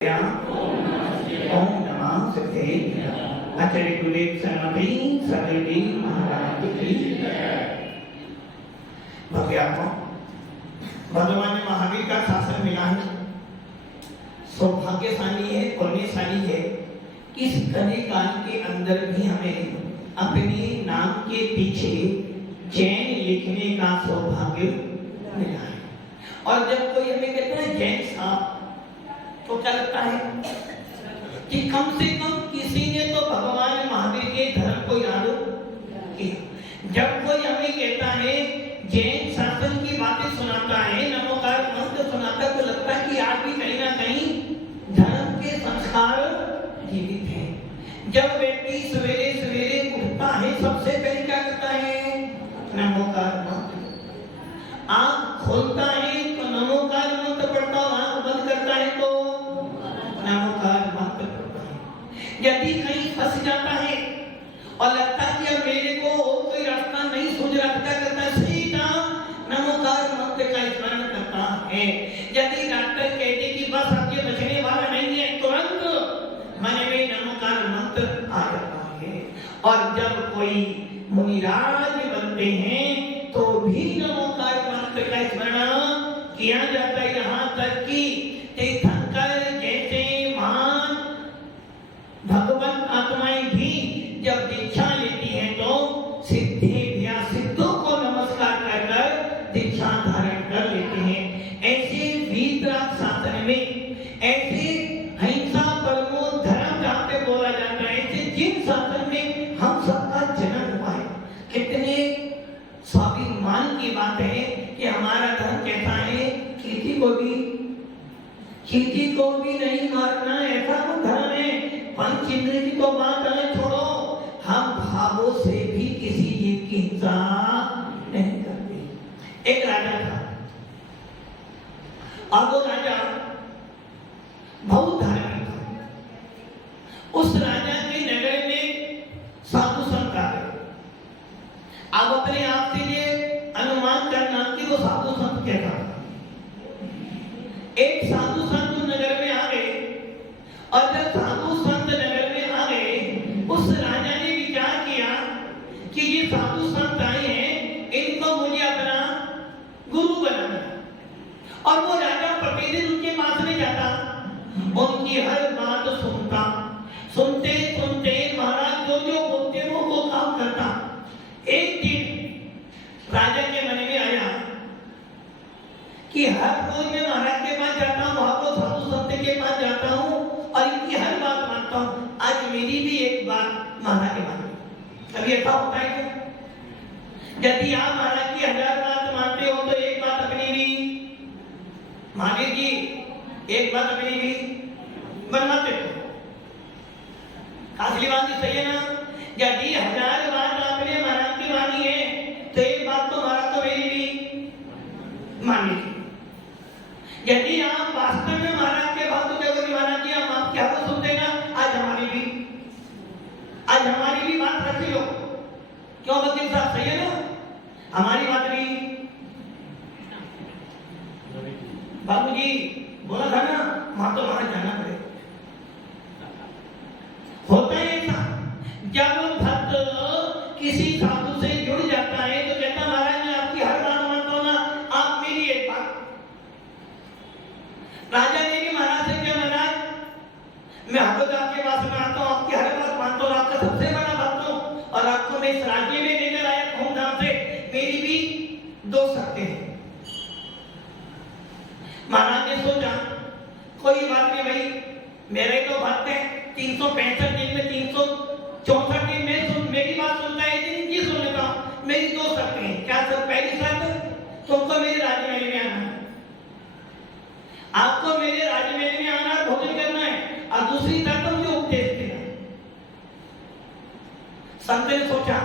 ओम नमः शिवाय। आचार्य गुरुदेव सरस्वती सरस्वती महाराज की भव्यात्मा भगवान महावीर का शासन मिला है। सौभाग्यशाली है, पुण्यशाली है। इस कली काल के अंदर भी हमें अपने नाम के पीछे जैन लिखने का सौभाग्य मिला है। और जब कोई हमें कहता है जैन साहब, तो क्या लगता है कि कम से कम किसी ने तो भगवान महावीर के धर्म को याद किया। जब कोई हमें कहता है जैन शासन की बातें सुनाता है, नमोकार मंत्र सुनाता, तो लगता है कि आज भी कहीं ना कहीं धर्म के संस्कार जीवित हैं। जब व्यक्ति सवेरे सवेरे उठता है, सबसे पहले क्या करता है? नमोकार मंत्र। आंख खोलता है तो नमोकार मंत्र पढ़ता, आंख बंद करता है तो नमोकार मंत्र पढ़ता है। यदि कहीं फंस जाता है और लगता है कि अब मेरे को कोई रास्ता नहीं सूझ रहा, क्या करता है? सीधा नमोकार मंत्र का स्मरण करता है। यदि डॉक्टर कहते कि बस अब ये बचने वाला नहीं है, तुरंत मन में नमोकार मंत्र आ जाता है। और जब कोई मुनिराज बनते हैं तो भी नमोकार मंत्र का स्मरण किया जाता है। यहाँ तक कि तीर्थंकर जैसे महान भगवत आत्माएं भी जब दीक्षा लेती हैं तो सिद्धि या सिद्धों को नमस्कार कर दीक्षा धारण कर लेते हैं। ऐसे वीतराग शासन में, ऐसे हिंसा परमो धर्म जहाँ पे बोला जाता है, ऐसे जिन शासन में हम सबका जन्म हुआ है, कितने स्वाभिमान की बात है कि हमारा धर्म कहता है चींटी को भी नहीं मारना, ऐसा तो धर्म है। पंच इंद्रिय की तो बात अलग छोड़ो, हम भावों से भी किसी जीव की हिंसा नहीं करते। एक राजा था और वो राजा बहुत धार्मिक था। उस राजा के नगर में साधु संत आ गए। अब अपने आप से ये अनुमान करना कि वो साधु संत क्या था। एक साधु संत नगर में आ गए और जब साधु संत नगर में आ गए, उस राजा ने विचार किया कि ये साधु संत आए हैं, इनको मुझे अपना गुरु बनाना। और वो राजा प्रतिदिन उनके पास में जाता, उनकी हर बात सुनता, सुनते सुनते महाराज जो जो बोलते वो काम करता। एक दिन राजा के मन में आया कि हर रोज मैं महाराज के पास जाता हूँ, वहां को साधु संत के पास जाता हूँ और इनकी हर बात मानता हूँ, आज मेरी भी एक बात महाराज के माने। कभी ऐसा होता है क्या? यदि आप महाराज की 1000 बात मानते हो तो एक बात अपनी भी मानेगी, एक बात अपनी भी बनवाते हो। असली बात ही सही है ना? यदि 1000 बात आपने महाराज की मानी है तो एक बात तो महाराज को मेरी भी मानेगी। यदि आप वास्तव में महाराज के बात को महाराज की हम आपकी बात सुनते ना, आज हमारी भी बात रख लो। क्यों वकील साहब, सही है ना? हमारी बात भी बाबूजी बोला था ना, वहां तो महाराज जाना पड़ेगा। होता है ऐसा, जब भक्त किसी साधु से जुड़ जाता है तो कहता महाराज मैं आपकी हर बात मानता हूं ना, आप मेरी एक बात। राजा ने भी महाराज से क्या, महाराज मैं हर आपके पास में आता हूं, आपकी हर बात मानता हूं, आपका सबसे बड़ा भक्त हूं और आपको मैं इस राज्य में लेकर आया धूमधाम से, मेरी भी 2 शर्तें हैं। महाराज ने सोचा कोई बात नहीं भाई, मेरे तो भक्त है, 365 दिन में 364 दिन में मेरी बात सुनता है, दिन की सुन लेता हूं। मेरी 2 शर्तें हैं। क्या सर? पहली शर्त, तुमको मेरे राजमहल में आना है, आपको मेरे राजमहल में आना, भोजन करना है, और दूसरी शर्त मुझे उपदेश देना है। संत ने सोचा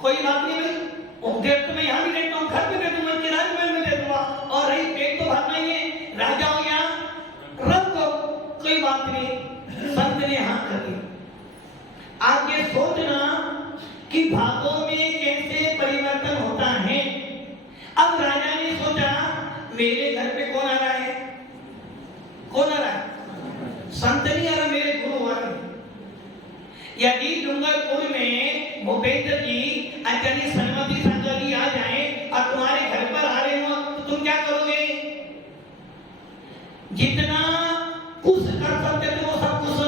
कोई बात नहीं भाई, उपदेश तो मैं यहाँ भी देता हूँ, घर में दे दूंगा, कि राजमहल में दे दूंगा, और रही पेट तो भरना ही है, राजा हो या रंग हो, कोई बात नहीं। संत ने हाँ कर दी। आप ये सोचना कि भागों में कैसे परिवर्तन होता है। अब राजा ने सोचा मेरे घर पे कौन आ रहा है? कौन आ रहा है? संत नहीं आ रहा, मेरे गुरु आ रहे। यदि डूंगरपुर में भूपेंद्र जी आचार्य सन्मति शंकर जी आ जाए और तुम्हारे घर पर आ रहे हो तो तुम क्या करोगे? जितना कुछ कर सकते थे वो सब कुछ।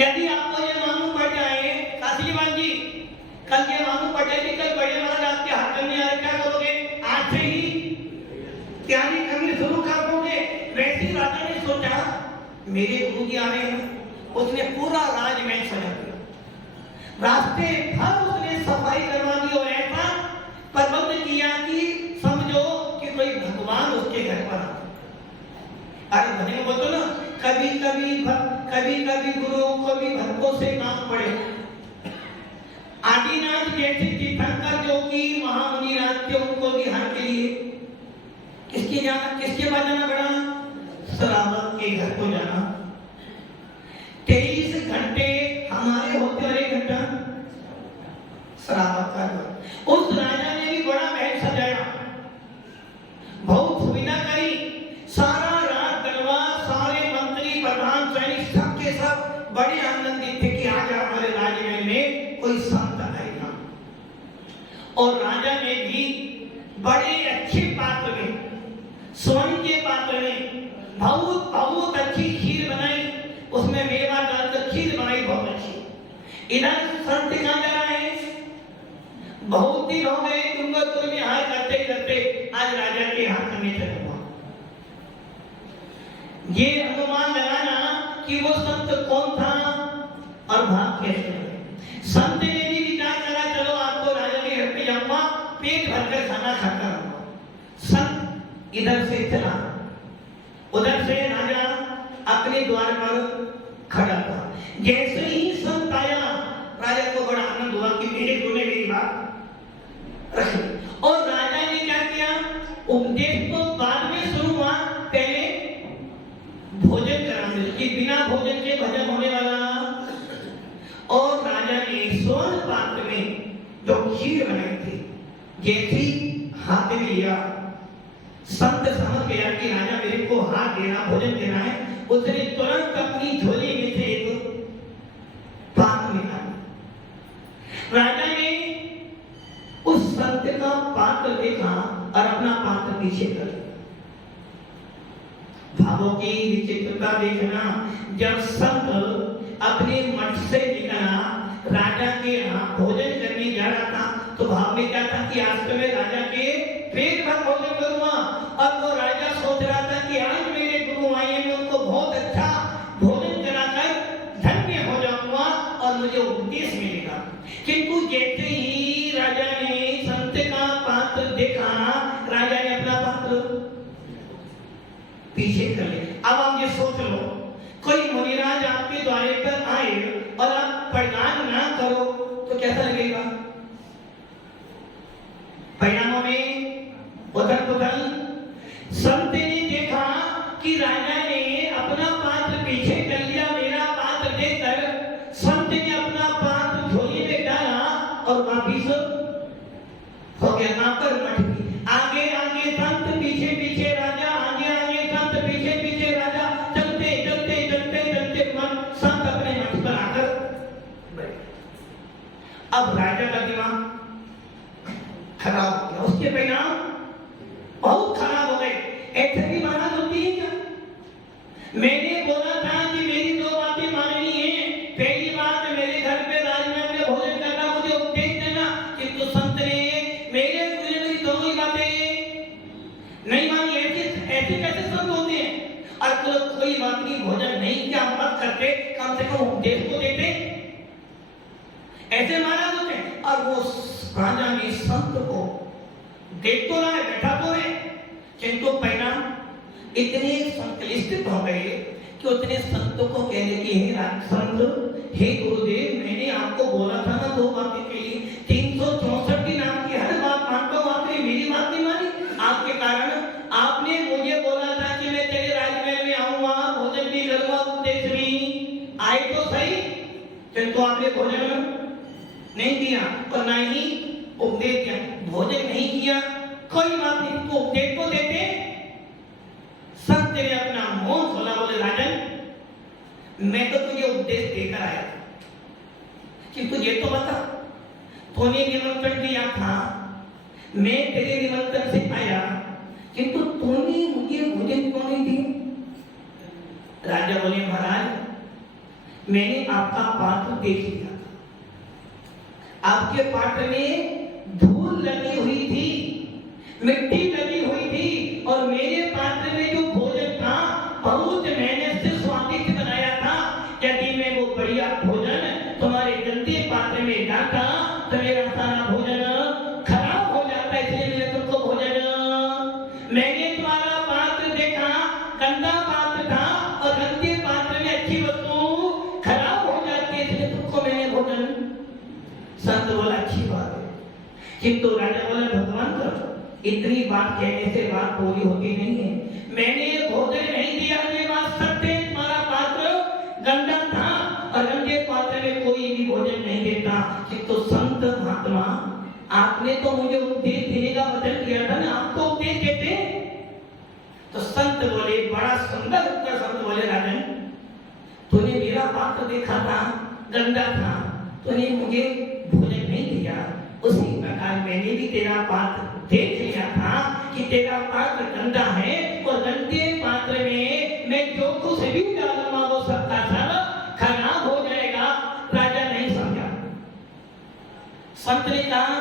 यदि आपको ये मालूम पड़ जाए काशीवाल जी, कल ये मालूम पड़ जाए कि कल बड़े महाराज आपके हाथ में आ रहे, क्या करोगे? आज से ही तैयारी करनी शुरू कर दोगे। वैसे राजा ने सोचा मेरे गुरु जी आ रहे हैं, उसने पूरा राजमहल सजा दिया, रास्ते भर उसने सफाई करवा दी और ऐसा प्रबंध किया कि समझो कि कोई भगवान उसके घर पर आ। अरे भले बोलते ना, कभी कभी गुरुओं को भी भक्तों से काम पड़े। आदिनाथ जैसे तीर्थंकर जो कि महामुनि राज थे, उनको बिहार के लिए किसके पास जाना पड़ा? श्रावक के घर को जाना। 23 घंटे हमारे होते और 1 घंटा श्रावक का। उस राजा ने भी बड़ा महल सजाया, बहुत सुविधा करी, सारा रात दरबार, सारे मंत्री प्रधान सैनिक सबके सब बड़े आनंदित थे कि आज हमारे राजमहल में कोई संत आएगा। और राजा ने भी बड़े अच्छे पात्र में, स्वर्ण के पात्र में बहुत अच्छी खीर बनाई, उसमें मेवा डालकर खीर बनाई बहुत अच्छी। इधर संत कहाँ जा रहा है? बहुत दिन हो गए डूंगरपुर में हाय करते करते, आज राजा के हाथ में चला। ये अनुमान लगाना कि वो संत कौन था और भाग कैसे गए। संत ने भी विचार करा, चलो आपको राजा के घर पे जाऊंगा, पेट भरकर खाना खाता रहूंगा। संत इधर से चला, उधर से राजा अपने द्वार पर खड़ा था। जैसे ही संत आया, राजा को बड़ा आनंद हुआ कि मेरे गुरु ने मेरी बात रखी। और राजा ने क्या किया? उपदेश तो बाद में शुरू हुआ, पहले भोजन कराने कि बिना भोजन के भजन होने वाला। और राजा ने स्वर्ण पात्र में जो खीर बनाई थी, जैसी हाथ में लिया, संत समझ गया कि राजा मेरे को हाथ देना, भोजन देना है। उसने तुरंत अपनी झोली में से एक पात्र निकाला। राजा ने उस संत का पात्र देखा और अपना पात्र पीछे कर दिया। भावों की विचित्रता देखना, जब संत अपने मठ से निकला, राजा के यहाँ भोजन करने जा रहा था, तो भाव में क्या था कि आज तो मैं राजा के पेट भर भोजन करूंगा। और वो राजा सोच रहा था कि आज मेरे गुरु आए हैं, मैं उनको बहुत अच्छा भोजन कराकर धन्य हो जाऊंगा और मुझे उपदेश मिलेगा। किंतु जैसे ही राजा ने संत का पात्र देखा, राजा ने अपना पात्र पीछे कर लिया। अब आप ये सोच लो, कोई मुनिराज आपके द्वारे पर आए और आप प्रदान ना करो तो कैसा लगेगा? परिणामों में उथल पुथल। संत ने देखा कि राजा ने अपना पात्र पीछे कर लिया। मेरा पात्र देखकर संत ने अपना पात्र झोली में डाला और वापिस हो गया। यहाँ पर मठ की आगे आगे संत, पीछे पीछे राजा, आगे आगे संत, पीछे पीछे राजा, चलते चलते चलते चलते मन संत अपने मठ पर आकर बैठे। अब राजा का दिमाग खराब हो गया, उसके परिणाम बहुत खराब हो गए। ऐसे भी महाराज होती है क्या? मैंने बोला था कि मेरी 2 बातें माननी है। पहली बात, मेरे घर पे राजमहल में भोजन करना, मुझे उपदेश देना। किंतु संत ने मेरे गुरु मेरी दोनों ही बातें नहीं मानी। ऐसे कैसे संत होते हैं? और कोई बात नहीं, भोजन नहीं किया मत करते, कम से कम उपदेश को देते। ऐसे महाराज होते हैं। और वो राजा ने संत को देख तो रहा है, बैठा तो है, किंतु परिणाम इतने संकलिष्ट हो गए कि उतने संतों को कहने की हे संत, हे गुरुदेव, मैंने आपको बोला था ना 2 बातें के लिए, 364 दिन आपकी हर बात मानता हूं, आपने मेरी बात नहीं मानी। आपके कारण आपने मुझे बोला था कि मैं तेरे राजमहल में आऊंगा, भोजन भी करूंगा, उपदेश भी आए तो सही, किंतु आपने भोजन नहीं किया और ना ही उपदेश किया। भोजन नहीं किया, कोई बात नहीं, तो उपदेश को देते। संत ने अपना मौन खोला, बोले राजन मैं तो तुझे उपदेश देकर आया कि तुझे तो बता, तूने निमंत्रण दिया था, मैं तेरे निमंत्रण से आया, किंतु तूने मुझे भोजन क्यों नहीं दिया? राजा बोले, महाराज मैंने आपका पात्र देख लिया था, आपके पात्र में धूल लगी हुई थी, मिट्टी लगी हुई थी, और मेरे पात्र में जो भोजन था बहुत मेहनत से स्वादिष्ट बनाया था। यदि मैं वो बढ़िया भोजन तुम्हारे गंदे पात्र में डालता तो मेरा सारा भोजन खराब हो जाता, इसलिए मैंने तुमको भोजन, मैंने तुम्हारा पात्र देखा गंदा पात्र था, और गंदे पात्र में अच्छी वस्तु खराब हो जाती है, इसलिए तुमको मैंने भोजन। संत बोला, अच्छी बात है, किंतु राजा बोला, भगवान करो, इतनी बात कहने से बात पूरी होती नहीं है। मैंने भोजन नहीं दिया, ये बात सत्य है, तुम्हारा पात्र गंदा था, और गंदे पात्र में कोई भी भोजन नहीं देता, किंतु संत महात्मा आपने तो मुझे उपदेश देने का वचन दिया था ना, आपको उपदेश देते। तो संत बोले, बड़ा सुंदर उत्तर संत बोले, राजन तूने मेरा पात्र देखा था गंदा था, तूने मुझे भोजन नहीं दिया, उसी प्रकार मैंने भी तेरा पात्र देख लिया था कि तेरा पात्र गंदा है, और गंदे पात्र में मैं जो कुछ भी डालूंगा वो सबका सब खराब हो जाएगा। राजा नहीं समझा। संत ने कहा,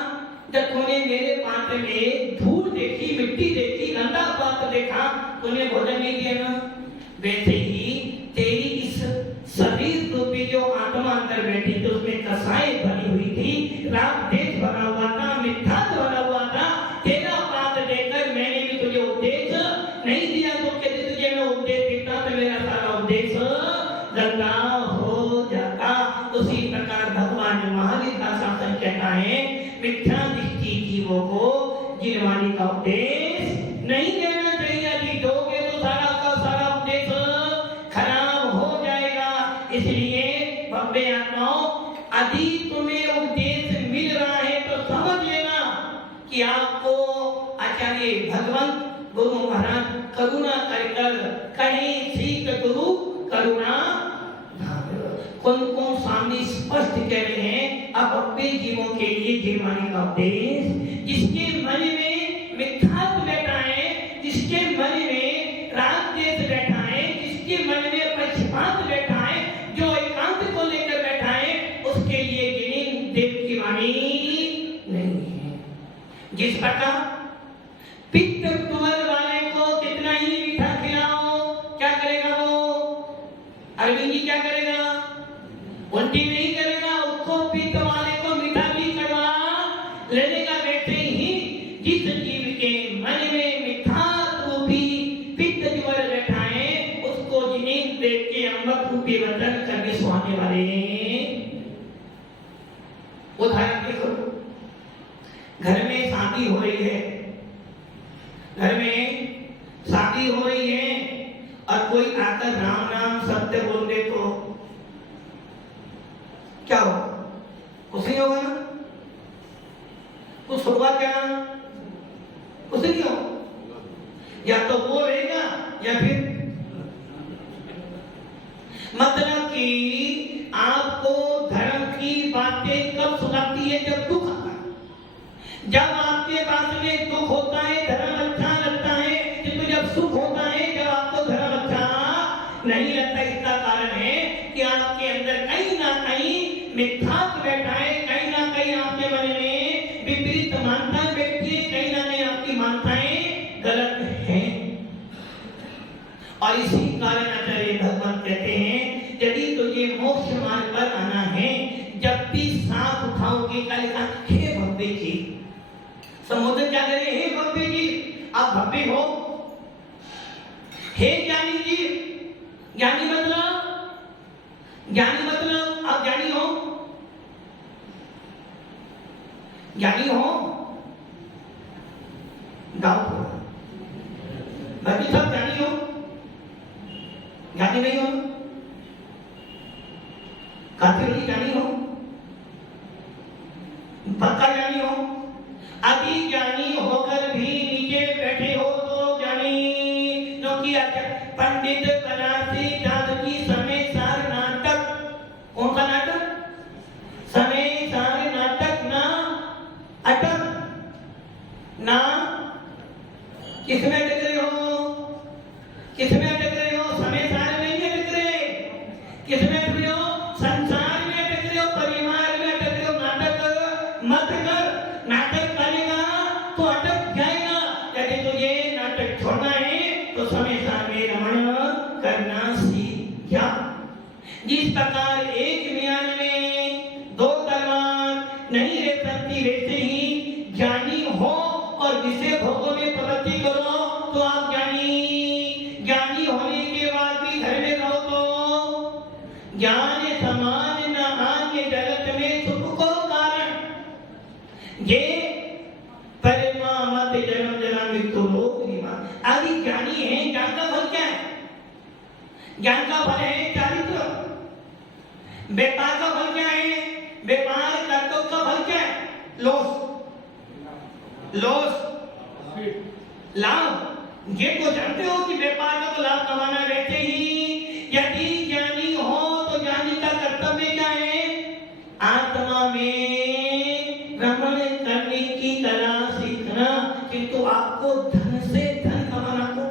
जब तूने मेरे पात्र में धूल देखी, मिट्टी देखी, गंदा पात्र देखा, तूने भोजन नहीं दिया ना, वैसे ही तेरी इस शरीर रूपी जो आत्मा अंदर बैठी थी उसमें कसाई भरी हुई थी, राग देश भरा हुआ था, मिथ्या भरा हुआ था, तेरा पात्र देखकर मैंने भी तुझे उपदेश नहीं दिया, तो कहते तुझे मैं उपदेश देता तो मेरा सारा उपदेश गंदा हो जाता। उसी प्रकार भगवान महावीर का शासन कहता है, मिथ्या दृष्टि जीवों को जिनवाणी का उपदेश नहीं देना चाहिए, यदि दोगे तो सारा का सारा उपदेश खराब हो जाएगा। इसलिए भव्य आत्माओं, यदि तुम्हें उपदेश मिल रहा है तो समझ लेना कि आपको आचार्य भगवंत गुरु महाराज करुणा कर कहीं सीख गुरु करुणा। कौन सामने स्पष्ट कह रहे हैं, अब अपने जीवों के लिए जीवनी का उपदेश, जिसके मन में मिथ्यात्व बैठा है, जिसके मन में राग देश बैठा है, जिसके मन में पक्षपात बैठा है, जो एकांत को लेकर बैठा है, उसके लिए गिनी देव की वाणी नहीं है। जिस प्रकार पित्त तुअर वाले को कितना ही मीठा खिलाओ, क्या करेगा वो? अरविंद जी क्या करेगा? उल्टी नहीं करेगा, उसको पित्त वाले को मीठा भी करवा लेगा। वैसे ही जिस जीव के मन में मिथ्यात्व रूपी पित्त ज्वर बैठा है, उसको जिन्हें देख के अमृत रूपी वचन करके सुहाने वाले। उदाहरण देखो, घर में शादी हो रही है, घर में शादी हो रही है, और कोई आकर राम नाम सत्य बोल दे तो क्या होगा? कुछ नहीं होगा ना? कुछ होगा क्या? कुछ नहीं होगा। या तो वो रहेगा या फिर, मतलब कि आपको धर्म की बातें कब सुनाती है? जब दुख आता है। जब आपके पास में दुख होता है धर्म अच्छा लगता है, किंतु जब सुख होता है, जब आपको धर्म अच्छा नहीं लगता। इसका कारण है कि आपके अंदर कहीं ना कहीं मिथ्यात्व बैठा है, कहीं ना कहीं आपके मन में विपरीत मानता बैठी है, कहीं ना कहीं आपकी मान्यताएं गलत हैं। और इसी कारण आचार्य भगवान कहते हैं, यदि तुझे मोक्ष मार्ग पर आना है, जब भी सांस उठाओगे, क्या लिखा? हे भव्य जी। संबोधन क्या करे? हे भव्य जी, आप भव्य हो। हे ज्ञानी जी, ज्ञानी मतलब, ज्ञानी मतलब आप ज्ञानी हो, ज्ञानी हो, डाउट हो, बाकी सब ज्ञानी हो, ज्ञानी नहीं हो, काफी नहीं ज्ञानी हो, पक्का ज्ञानी हो। अभी ज्ञानी होकर भी नीचे बैठे हो तो ज्ञानी, क्योंकि पंडित बनारसी दाद की समय सार जिस प्रकार एक म्यान में दो तलवार नहीं रह सकती, वैसे ही ज्ञानी हो और विषय भोगों में प्रवृत्ति करो तो आप ज्ञानी होने के बाद भी घर में रहो तो ज्ञान समान न अन्य जगत में सुख को कारण ये परिमामत जन्म जन्म मृत्यु रोग निवारण। आदि ज्ञानी है, ज्ञान का फल क्या है? ज्ञान का फल है चारित्र। व्यापार का फल क्या है? व्यापार कर्तव्य का फल क्या है? लॉस लाभ। ये तो जानते हो कि व्यापार का तो लाभ कमाना, वैसे ही यदि ज्ञानी हो तो ज्ञानी का कर्तव्य क्या है? आत्मा में भ्रमण करने की कला सीखना। किंतु आपको धन से धन कमाना को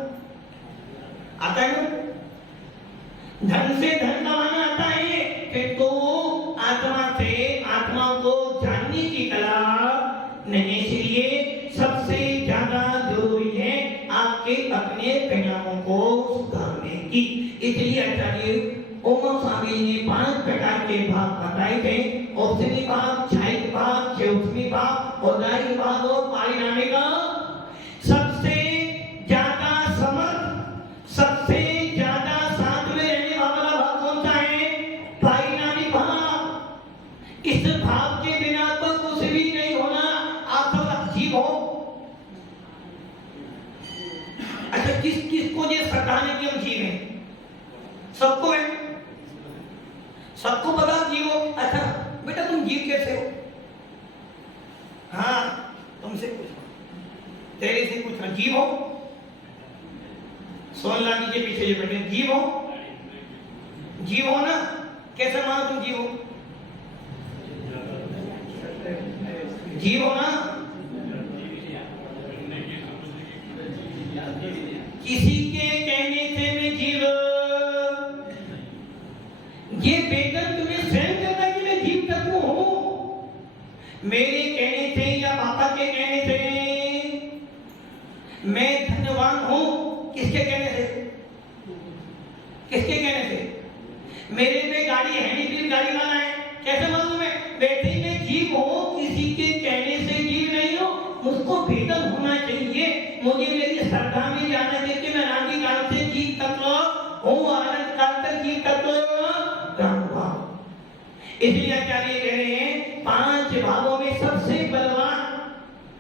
आता है ना? धन से धन कमाना आता है, किंतु आत्मा से आत्मा को जानने की कला नहीं। इसलिए सबसे ज्यादा जरूरी है आपके अपने परिणामों को सुधारने की। इसलिए आचार्य ओम स्वामी ने 5 प्रकार के भाग बताए थे। औषधि भाग, छायिक भाग, चौथमी भाग, औदाई भाग और पारिणामिक। सबसे ज्यादा समर्थ, सबसे ज्यादा साथ में रहने वाला भाग कौन सा है? पारिणामिक भाग। इस भाग के बिना तो कुछ भी नहीं होना। आप सब जीव हो। अच्छा, किसको ये सताने की हम जीव हैं? सबको है, सबको पता जीव हो। अच्छा बेटा तुम जीव कैसे हो? हाँ तुमसे पूछ, तेरे से पूछ रहा, जीव हो? सोन लागी के पीछे ये बैठे, जीव हो? जीव हो ना? कैसे मानो तुम जीव हो? जीव हो ना? किसी के कहने से मैं जीव, ये वेदन तुम्हें स्वयं कहता कि मैं जीव तत्व हूं। मेरे कहने से या पापा के कहने से मैं धन्यवान हूं। किसके कहने से? किसके कहने से? मेरे पे गाड़ी है नहीं, फिर गाड़ी वाला है, कैसे मालूम है? वैसे ही मैं जीव हूं, किसी के कहने से जीव नहीं हूं। मुझको वेदन होना चाहिए, मुझे मेरी श्रद्धा में जाना चाहिए कि मैं अनादि काल से जीव तत्व हूं, अनंत काल तक जीव तत्व रहूंगा। इसलिए आचार्य कह रहे हैं 5 भावों में सबसे बलवान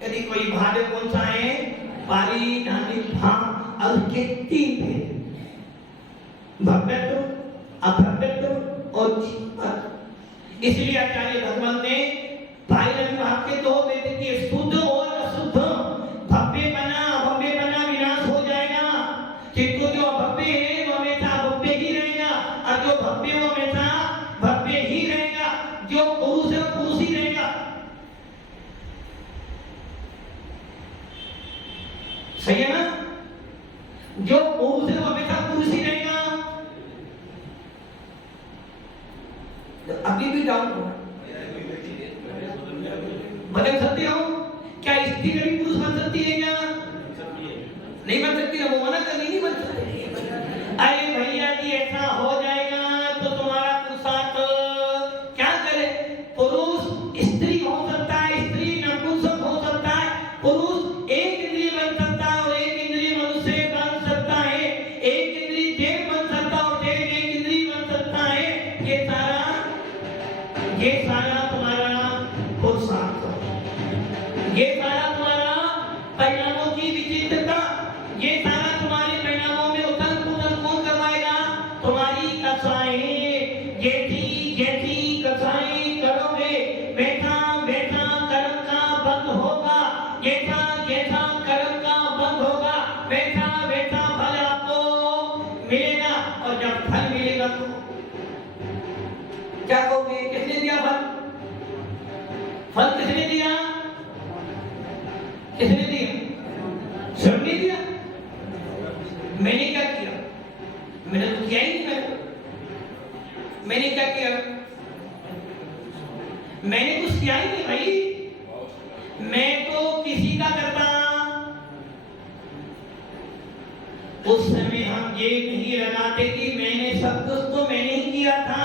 यदि कोई भाव कौन सा है? पारिणामिक भाव। और उसके 3 भेद, भव्यत्व, अभव्यत्व और जीवत्व। इसलिए आचार्य भगवान ने पारिणामिक भाव के 2 भेद किए, शुद्ध और अशुद्ध। भव्य बना अभव्य बना विनाश हो जाएगा, किंतु जो अभव्य है वो हमेशा अभव्य ही रहेगा, और जो भव्य वो हमेशा भव्य ही रहेगा। जो पुरुष है पुरुष ही रहेगा। सही है ना? जो पुरुष है वो हमेशा पुरुष ही रहेगा। अभी भी डाउट हो, बदल सकते हो क्या? स्त्री कभी पुरुष बन सकती है क्या? नहीं बन सकती ना, वो मना कर नहीं बन सकती। अरे भैया जी ऐसा हो जाएगा तो तुम्हारा पुरुषार्थ क्या करे? पुरुष स्त्री हो सकता है, स्त्री नपुंसक हो सकता है, पुरुष एक इंद्रिय बन सकता है और एक इंद्रिय मनुष्य बन सकता है, एक इंद्रिय देव बन सकता है और देव एक इंद्रिय बन सकता है। ये सारा तुम्हारा पुरुषार्थ, ये सारा तुम्हारा परिणामों की विचित्रता, ये सारा तुम्हारे परिणामों में उथल पुथल कौन करवाएगा? तुम्हारी कसाई। जैसी जैसी कसाई करोगे वैसा वैसा कर्म का बंध होगा, जैसा जैसा कर्म का बंध होगा वैसा वैसा फल आपको मिलेगा। और जब फल मिलेगा तो क्या कहोगे? किसने दिया फल? फल किसने दिया? किसने दिया? स्वयं ने दिया। मैंने क्या किया? मैंने तो किया ही नहीं। मैंने क्या किया? मैंने कुछ किया ही नहीं भाई। मैं तो किसी का करता। उस समय हम ये नहीं लगाते कि मैंने सब कुछ तो मैंने ही किया था।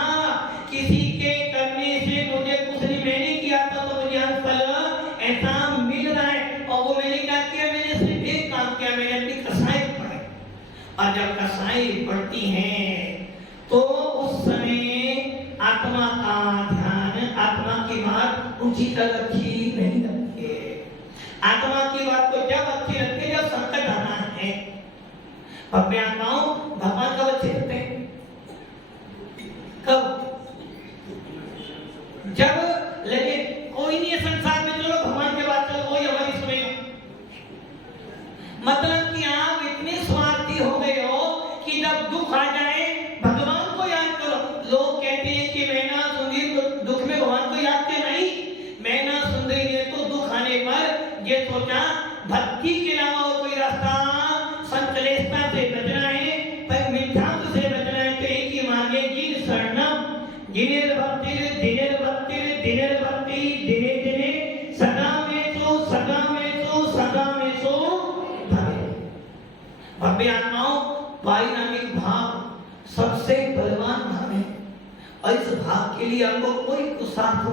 और जब कसाई बढ़ती हैं तो उस समय आत्मा का ध्यान, आत्मा की बात ऊंची कर अच्छी नहीं लगती है। आत्मा की बात को जब अच्छी लगती है जब संकट आना है। अपने आत्माओं भगवान कब अच्छे लगते हैं? कब? जब लगे कोई नहीं है संसार में, चलो भगवान के बात चलो, कोई हमारी सुनेगा। मतलब कि आप इतने स्वार्थी हो गए हो कि जब दुख आ जाए भगवान को याद करो। लोग कहते हैं कि मैं ना सुंदरी दुख में भगवान को याद के नहीं, मैं ना सुंदरी ने तो दुख आने पर ये सोचा भक्ति के अलावा और कोई रास्ता, संकलेशता से बचना है, पर मिथ्यात्व से बचना है। तो एक ही मांगे जिन शरणम जिनेर भक्ति दिनेर भक्ति दिनेर भक्ति दिने दिने सदा में तो सदा में तो सदा में तो भव्य आत्माओं, पारिणामिक भाव सबसे बलवान भाव है और इस भाव के लिए हमको कोई पुरुषार्थ हो,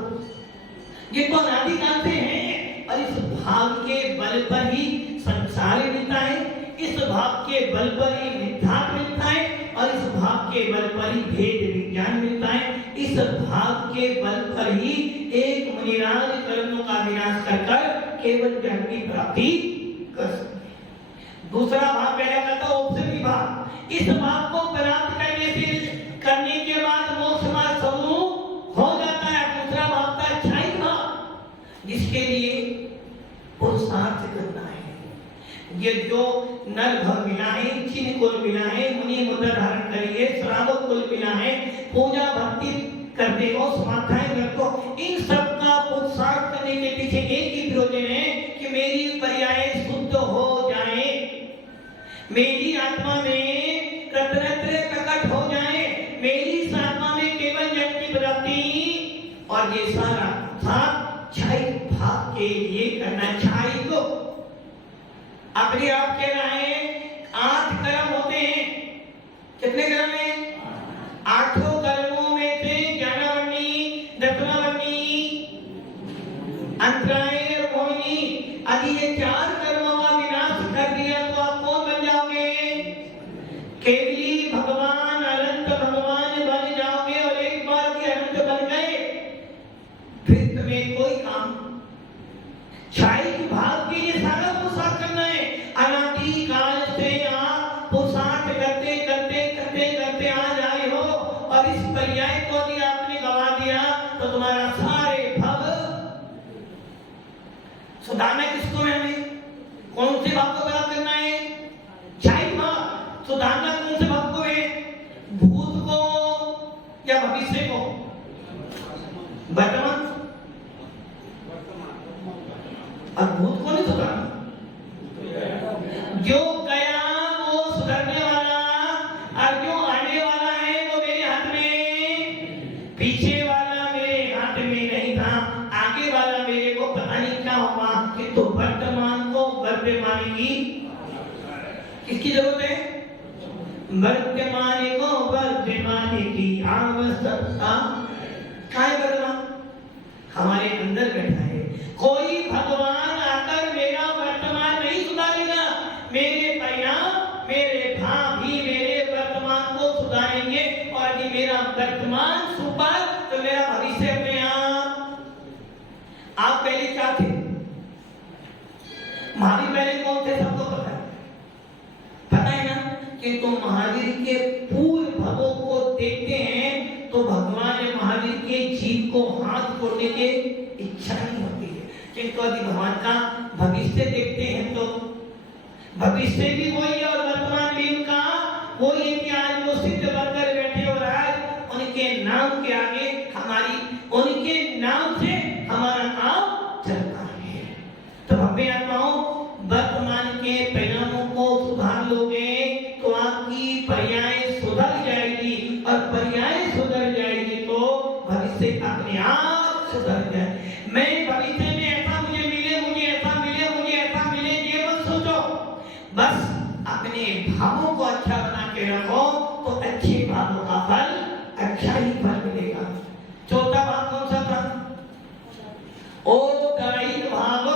ये तो अनादिकाल से है और इस भाव के बल पर ही संसार मिलता है, इस भाव के बल पर ही मिथ्यात्व मिलता है और इस भाव के बल पर ही भेद विज्ञान मिलता है। इस भाव के बल पर ही एक मुनिराज कर्मों का विनाश कर केवल ज्ञान की प्राप्ति कर सकते। दूसरा भाव पहला कहता है उपसर्गी भाव। इस भाव को प्राप्त करने के बाद मोक्ष मार्ग शुरू हो जाता है। दूसरा भाव था अच्छाई भाव, जिसके लिए पुरुषार्थ करना है। ये जो नर भव मिला है, चिन्ह कुल मिला है, मुनि मुद्रा धारण करिए, श्रावक कुल मिला है, पूजा भक्ति करने को समाधान रखो, इन सब का पुरुषार्थ करने के पीछे एक ही प्रयोजन है कि मेरी पर्याय शुद्ध हो जाए, मेरी आत्मा में कृतज्ञता प्रकट हो जाए, मेरी इस आत्मा में केवल जन की प्राप्ति। और ये सारा था छाई भाव के लिए करना। छाई को अपने आप कह रहा है 8 कर्म होते हैं। कितने कर्म हैं? 8 कर्मों में से ज्ञानावनी, दशमावनी, अंतराय और मोहिनी, यदि ये 4 कर्मों का विनाश कर दिया तो आप कौन बन जाओगे? केवली भगवान, अनंत भगवान बन जाओगे। और एक बार के अनंत बन गए फिर तुम्हें कोई काम छाई भाव के लिए सारा पुरुषार्थ करना है। अनादिकाल से आप पुरुषार्थ करते करते करते करते आज आए हो और इस पर्याय को भी आपने गवा दिया तो तुम्हारा सारे भव सुधारना किसको है? हमें कौन से भाव को प्राप्त करना है? छाई भाव। सुधारना कौन से भाव को है? भूत को या भविष्य को? वर्तमान। और भूत को नहीं सुधारना, जो गया वो सुधरने वाला और जो आने वाला है वो मेरे हाथ में, पीछे वाला मेरे हाथ में नहीं था, आगे वाला मेरे को पता नहीं क्या होगा। तो वर्तमान को वर्तमान की किसकी जरूरत है? वर्तमान को वर्तमान की आवश्यकता। क्या है वर्तमान? हमारे अंदर बैठा है। कोई भगवान आकर मेरा वर्तमान नहीं सुधारेगा, मेरे परिणाम मेरे भाव भी मेरे वर्तमान को सुधारेंगे। और यदि मेरा वर्तमान सुपर तो मेरा भविष्य अपने आप पहले क्या थे? महावीर पहले कौन थे? सबको पता है ना कि तुम महावीर के पूर्व भवों को देखते हैं तो भगवान ने महावीर के जीव को हाथ जोड़ने की इच्छा नहीं होती है। किंतु यदि भगवान का भविष्य देखते हैं तो भविष्य भी वही और वर्तमान भी उनका वही है कि आज वो सिद्ध बनकर बैठे और आज उनके नाम के आगे हमारी, उनके नाम से हमारा काम चलता है। तो भव्य आत्माओं, वर्तमान के परिणामों को सुधार लोगे तो आपकी पर्याय सुधर जाएगी और पर्याय सुधर जाएगी तो भविष्य अपने आप सुधर जाए। मैं भविष्य में ऐसा मुझे मिले, मुझे ऐसा मिले, मुझे ऐसा मिले, ये मत सोचो। बस अपने भावों को अच्छा बना के रखो तो अच्छे भावों का फल अच्छा ही फल मिलेगा। चौथा भाव कौन सा था? ओदायिक भाव।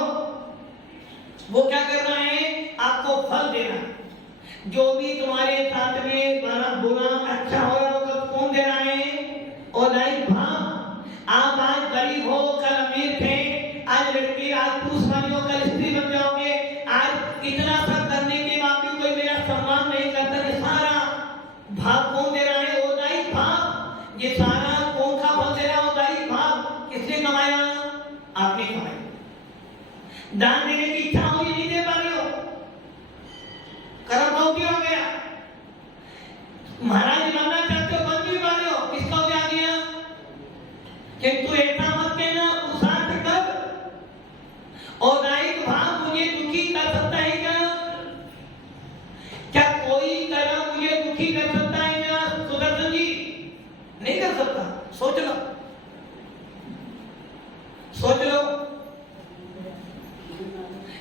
वो क्या करना है? आपको फल देना। जो भी तुम्हारे और नहीं भाव आप आज गरीब हो कल अमीर थे, आज लड़के आज पुरुष बने हो कल स्त्री बन जाओगे, आज इतना सब करने के बाद भी कोई मेरा सम्मान नहीं करता। ये सारा भाव कौन दे रहा है? ओदाई भाव। ये सारा कौन का फल दे रहा है? ओदाई भाव। किसने कमाया? आपने कमाया। दान देने की इच्छा हुई नहीं दे पा रहे हो, कर्म भाव भी हो गया। महाराज बनना चाहते हो बन भी पा रहे हो, किसका हो गया? किंतु ऐसा मत कहना पुरुषार्थ कर। औदायिक भाव मुझे दुखी कर सकता है क्या? क्या कोई कर्म मुझे दुखी कर सकता है क्या सुदर्शन जी? नहीं कर सकता। सोच लो, सोच लो।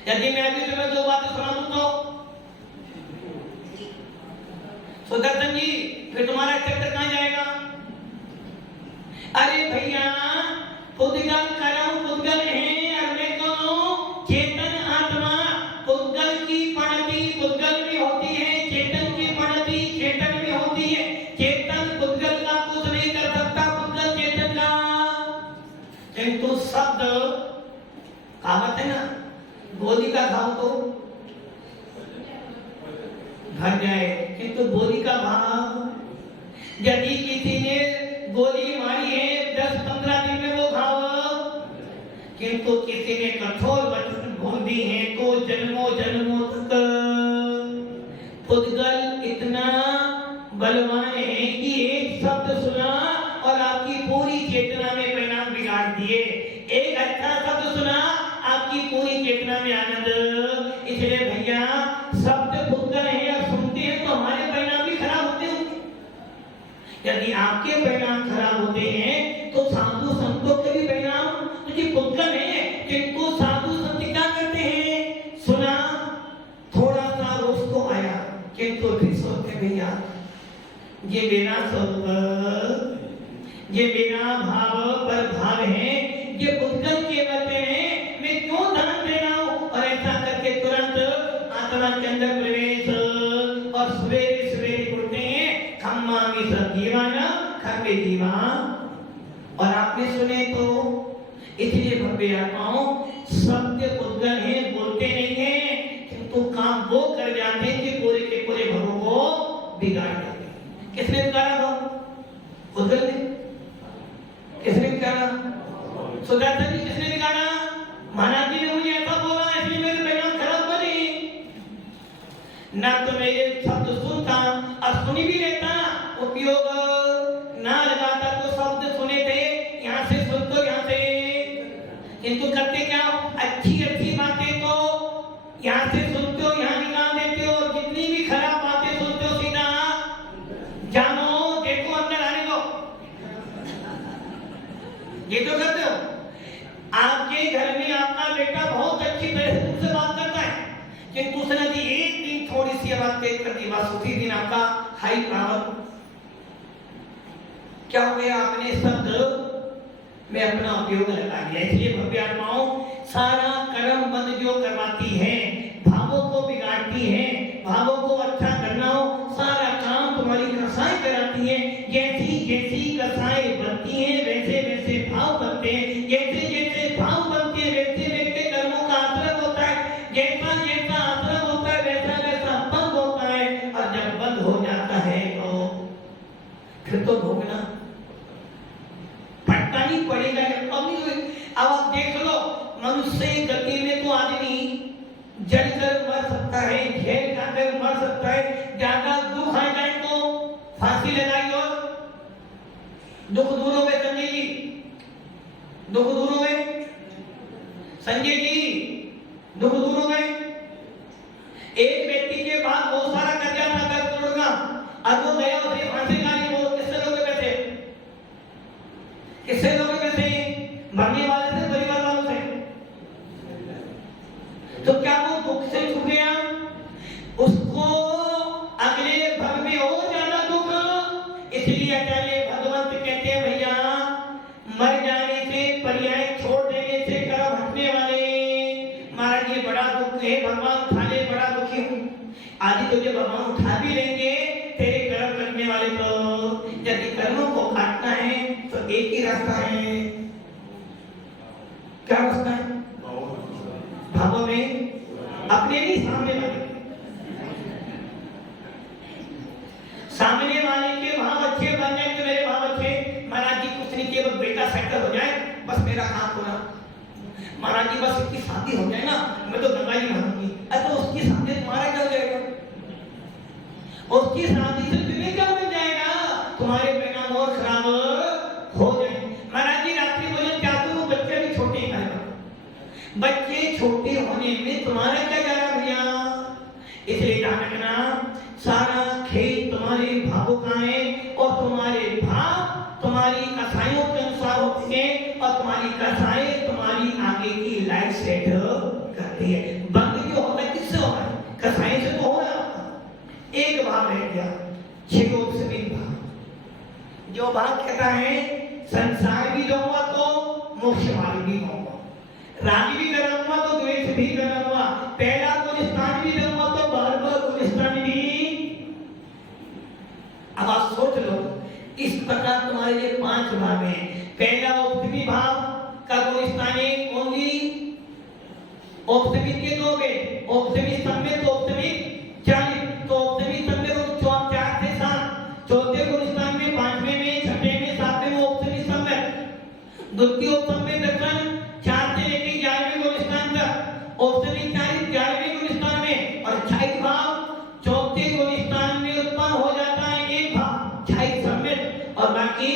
यदि मैं अभी तुम्हें दो बातें सुना दूं तो सुदर्शन जी फिर तुम्हारा चक्कर कहां जाएगा? अरे भैया पुद्गल कर्म पुद्गल है, और मैं कौन? चेतन आत्मा। पुद्गल की पणति पुद्गल में होती है, चेतन की पणति चेतन में होती है। चेतन पुद्गल का कुछ नहीं कर सकता, पुद्गल चेतन का। किंतु शब्द कहावत है ना, गोली का घाव तो भर जाए, किंतु गोली का भाव, यदि किसी ने गोली मारी है 10-15 दिन में वो घाव, किंतु किसी ने कठोर वचन बोल दी है तो जन्मों जन्मों तक। पुद्गल इतना बलवान है कि एक शब्द सुना और आपकी पूरी चेतना में परिणाम बिगाड़ दिए। एक अच्छा शब्द सुना, आपकी पूरी चेतना में आनंद। इसलिए भैया शब्द पुद्गल है, और सुनते हैं तो हमारे परिणाम भी खराब होते होंगे। यदि आपके परिणाम खराब होते हैं तो साधु संतों के भी परिणाम तो पुद्गल है, किंतु साधु संत क्या करते हैं? सुना, थोड़ा सा रोष तो आया, किंतु फिर सोचते भैया ये मेरा स्वरूप, ये मेरा भाव पर भाव है, ये पुद्गल के बदले में मैं क्यों दान दे रहा हूं? और ऐसा करके तुरंत आत्मा के अंदर प्रवेश, और सवेरे सवेरे उठते हैं खम्मा में सब जीवाना खम्बे जीवा। और आपने सुने तो इसलिए भव्य आत्माओं सत्य पुद्गल है, बोलते नहीं है, किंतु काम वो कर जाते हैं कि पूरे के पूरे भवों को बिगाड़ देते हैं। किसने बिगाड़ा भाव? पुद्गल ने। किसने बिगाड़ा? सुदर्शन जी किसने बिगाड़ा? महाराज जी ने मुझे ऐसा बोला इसलिए मेरे परिणाम खराब बने। ना तो मैं ये शब्द सुनता और सुनी भी लेता, उपयोग ना लगाता तो शब्द सुने थे, यहाँ से सुन तो यहाँ से, किंतु करते क्या? अच्छी अच्छी बातें तो यहाँ से सुनते हो, यहाँ निकाल देते हो, और जितनी भी खराब बातें सुनते हो सीधा जानो देखो अंदर आने दो। ये तो करते हो। आपके घर में आपका बेटा बहुत अच्छी तरह से तुमसे बात करता है, किंतु उसने यदि एक दिन थोड़ी सी बात तेज कर दी, बस उसी दिन आपका हाई पावर क्या हो गया? आपने शब्द में अपना उपयोग लगा दिया। इसलिए भव्य आत्माओं सारा कर्म बंद जो करवाती है, भावों को बिगाड़ती है, भावों को अच्छा करना हो, सारा काम तुम्हारी कसाई कराती है। जैसी जैसी कसाई बनती है वैसे वैसे भाव बनते हैं, जैसे जैसे भाव बनते हैं वैसे वैसे कर्मों का आचरण होता है, जैसा जैसा आचरण होता है वैसा वैसा बंद होता है। और जब बंद हो जाता है तो फिर तो भोगना पड़ता नहीं पड़ेगा। अब आप देख लो, मनुष्य गति में तो आदमी जलकर मर सकता है, झेल खाकर मर सकता है, ज्यादा दुख आ जाए तो फांसी लगाई और दुख दूर हो गए। संजय जी दुख दूर हो गए, संजय जी दुख दूर हो गए। एक व्यक्ति के पास बहुत सारा कर्जा था 10 करोड़ का, अब वो गया उसे फांसी लगा ली। वो किससे लोगे पैसे? किससे लोगे पैसे? मरने वाले से, परिवार वालों से। तो क्या वो दुख से छूट गया? उसको अगले भव में और ज्यादा दुख। इसलिए आचार्य भगवंत कहते हैं भैया मर जाने से, पर्याय छोड़ देने से कर्म हटने वाले। महाराज ये बड़ा दुख है, भगवान उठा ले, बड़ा दुखी हूं। आदि तुझे भगवान उठा भी लेंगे तेरे कर्म करने वाले को। यदि कर्मों को काटना है तो एक ही रास्ता है। क्या रास्ता है? भावों में अपने नहीं, सामने वाले, सामने वाले के भाव अच्छे बन जाए तो मेरे भाव अच्छे। महाराज जी कुछ नहीं किए, बस बेटा सेटल हो जाए, बस मेरा काम पूरा। महाराज जी बस इसकी शादी हो जाए ना, मैं तो गंगा जी नहाऊंगी। तो उसकी शादी तुम्हारा क्या हो जाएगा? उसकी शादी से तुम्हें क्या मिल जाएगा? तुम्हारे बिना और खराब हो जाए। महाराज जी रात्रि बोले क्या करूं, बच्चे भी छोटे हैं, बच्चे छोटे होने में तुम्हारा क्या जा रहा भैया? इसलिए ध्यान रखना, सारा खेल तुम्हारे भावों का है और तुम्हारे भाव तुम्हारी कसाइयों के अनुसार होते हैं और तुम्हारी कसाई तुम्हारी आगे की लाइफ सेट करती है। बंद जो होता है किससे होता है? कसाई से तो हो रहा है। एक भाव रह गया, क्षयोपस्थित भाव। जो भाव कहता है संसार भी दूंगा तो मोक्ष मार्ग भी दूंगा, राज भी कराऊंगा तो द्वेष भी कराऊंगा, पहला गुलिस्तान भी दूंगा तो बार-बार गुलिस्तान भी। अब आप सोच लो, इस प्रकार तुम्हारे लिए 5 भाव हैं। पहला उपसमी भाव का गुलिस्तान कौन सी? उपसमी के दोगे, उपसमी स्तंभ में तो उपसमी 40, तो उपसमी स्तंभ में तो 4 से 7, चौथे गुलिस्तान में, 5वें में, 6वें में, 7वें में उपसमी स्तंभ है। द्वितीय उपसम में दर्शन 4 से लेकर 11वें गुलिस्तान तक, उपसमी 40 11वें गुलिस्तान में, और 26 भाव चौथे गुलिस्तान में उत्पन्न हो जाता है। एक भाव 26 समेत, और बाकी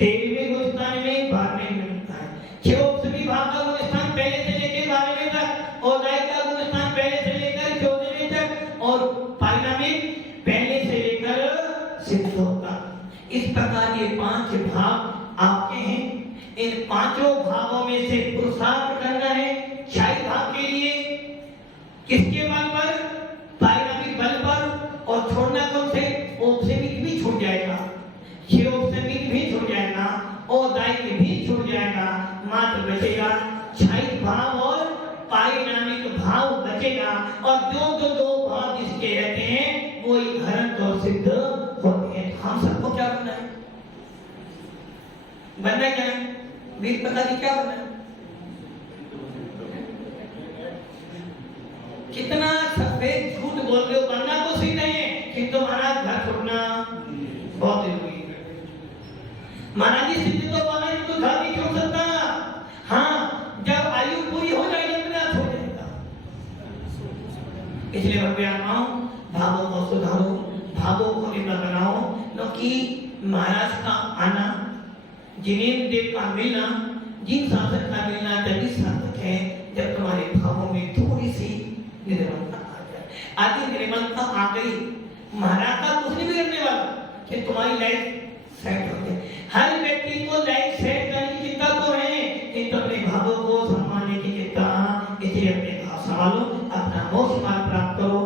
13वें गुलिस्तान में 12वें में मिलता है। 6 उपसमी भाव का गुलिस्तान पहले से लेकर 12वें तक, और दाई का गुलिस्तान पहले से लेकर 14वें तक, और पारिणामिक पहले से लेकर सिद्धों तक। इस प्रकार ये 5 भाव आपके हैं। इन 5 भावों में से पुरुषार्थ करना है 6 भाव के लिए। किसके बल पर? पारिणामिक बल पर। और छोड़ना कौन से? उपसमिक भी छूट जाएगा, क्षयोपसमिक भी छूट जाएगा, और दायित्व भी छूट जाएगा। मात्र बचेगा 6 भाव और पारिणामिक भाव बचेगा। और जो 2 भाव जिसके रहते हैं वो ही घरंत और सिद्ध होते हैं। हम सबको क्या बनना है? बनना क्या है? वीर प्रताप जी क्या बनना है? कितना सफेद झूठ बोल रहे हो, बनना तो सही नहीं है, किंतु महाराज घर छोड़ना बहुत जरूरी है। महाराज जी सिद्ध तो बना, तो घर नहीं छोड़ सकता। हाँ, जब आयु पूरी हो जाएगी अपने आप हो जाएगा। इसलिए भगवान भावों को सुधारो, भावों को निर्मल बनाओ। क्योंकि महाराज का आना, जिनेन्द्र देव का मिलना, जिन शासक का मिलना तभी सार्थक है जब तुम्हारे भावों में थोड़ी सी निर्मलता आ जाए। आदि निर्मलता आ गई, महाराज का कुछ नहीं बिगड़ने वाला कि तुम्हारी लाइफ सेट हो जाए। हर व्यक्ति को लाइफ सेट करने की चिंता तो है, किंतु अपने भावों को संभालने की चिंता। इसलिए अपने भाव संभालो, अपना मोक्ष मार्ग प्राप्त करो।